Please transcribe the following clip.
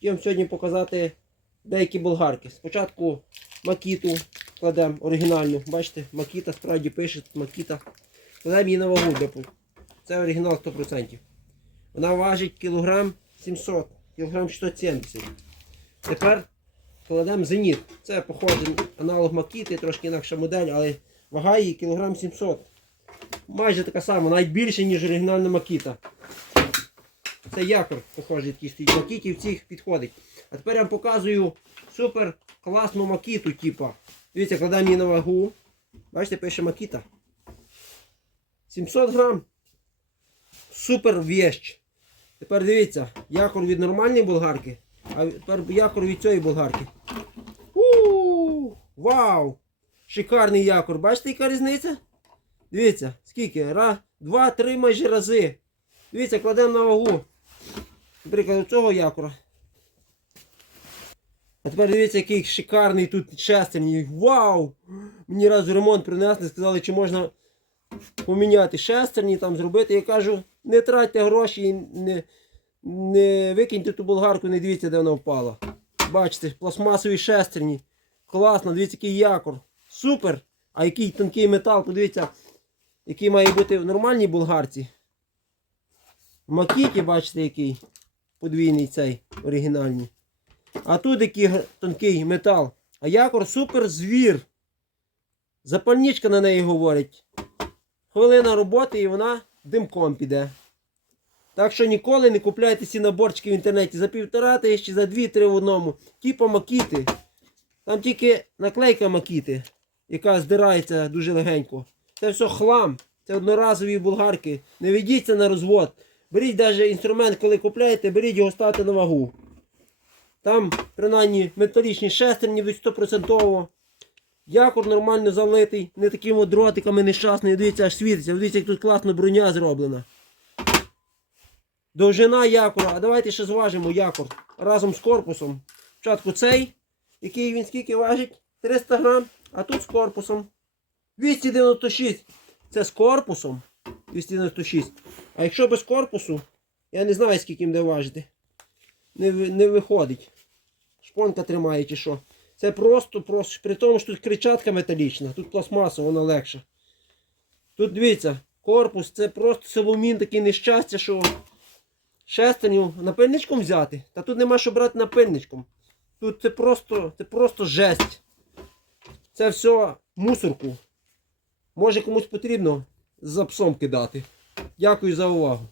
Хотів вам сьогодні показати деякі болгарки. Спочатку макіту кладемо оригінальну. Бачите, макіта справді пише тут макіта. Кладемо її на вагу. Це оригінал 100%. Вона важить кілограм 700, кілограм 670. Тепер кладемо зеніт. Це похожий аналог макіти, трошки інакша модель, але вага її кілограм 700. Майже така сама, навіть більше, ніж оригінальна макіта. Це якор похожий такий стоїть. Макітів цих підходить. А тепер я вам показую супер класну макіту, типа. Дивіться, кладемо її на вагу. Бачите, пише макіта. 700 грам. Супер вещь. Тепер дивіться, якор від нормальної болгарки, а тепер якор від цієї болгарки. у Вау! Шикарний якор. Бачите, яка різниця? Дивіться, скільки? Раз, два, три майже рази. Дивіться, кладемо на вагу. Наприклад, цього якора. А тепер дивіться, який шикарний тут шестерні. Вау! Мені разу ремонт принесли, сказали, чи можна поміняти шестерні, там зробити. Я кажу, не тратьте гроші не, не викиньте ту болгарку, не дивіться, де вона впала. Бачите, пластмасові шестерні. Класно, дивіться, який якор. Супер! А який тонкий метал, подивіться, який має бути в нормальній болгарці. Макіті, бачите, який подвійний цей оригінальний. А тут який тонкий метал. А якор супер звір. Запальничка на неї говорить. Хвилина роботи і вона димком піде. Так що ніколи не купляйте ці наборчики в інтернеті за півтора тисячі, за дві-три в одному. Типа макіти. Там тільки наклейка макіти, яка здирається дуже легенько. Це все хлам. Це одноразові болгарки. Не ведіться на розвод. Беріть навіть інструмент, коли купляєте, беріть його ставте на вагу. Там, принаймні, металічні шестерні будуть 100%. Якор нормально залитий, не такими дротиками нещасними. Дивіться, аж світиться. Дивіться, як тут класно броня зроблена. Довжина якора. А давайте ще зважимо якор разом з корпусом. Спочатку цей, який він скільки важить? 300 грам, а тут з корпусом. 296. Це з корпусом. 296. А якщо без корпусу, я не знаю, скільки він буде важити. Не, не виходить. Шпонка тримає чи що. Це просто, просто. При тому, що тут кричатка металічна, тут пластмаса, вона легша. Тут дивіться, корпус це просто силомін такий нещастя, що шестерню напильничком взяти. Та тут нема що брати напильничком. Тут це просто, це просто жесть. Це все мусорку. Може комусь потрібно за псом кидати. Дякую за увагу.